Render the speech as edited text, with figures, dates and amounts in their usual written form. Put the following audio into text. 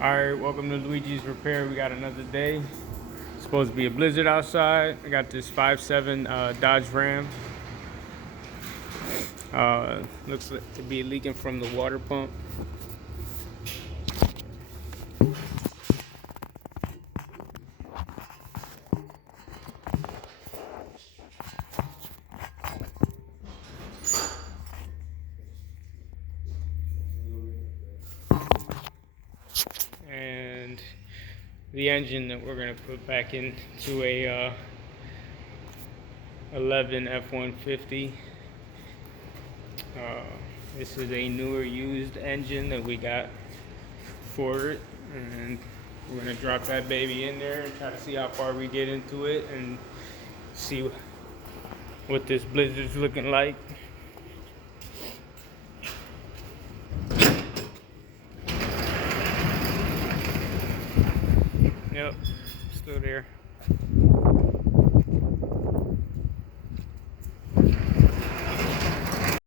Alright, welcome to Luigi's Repair. We got another day. It's supposed to be a blizzard outside. I got this 5.7 Dodge Ram. Looks like to be leaking from the water pump. And the engine that we're gonna put back into a 11 F-150. This is a newer used engine that we got for it, and we're gonna drop that baby in there and try to see how far we get into it and see what this blizzard's looking like. Yep, still there.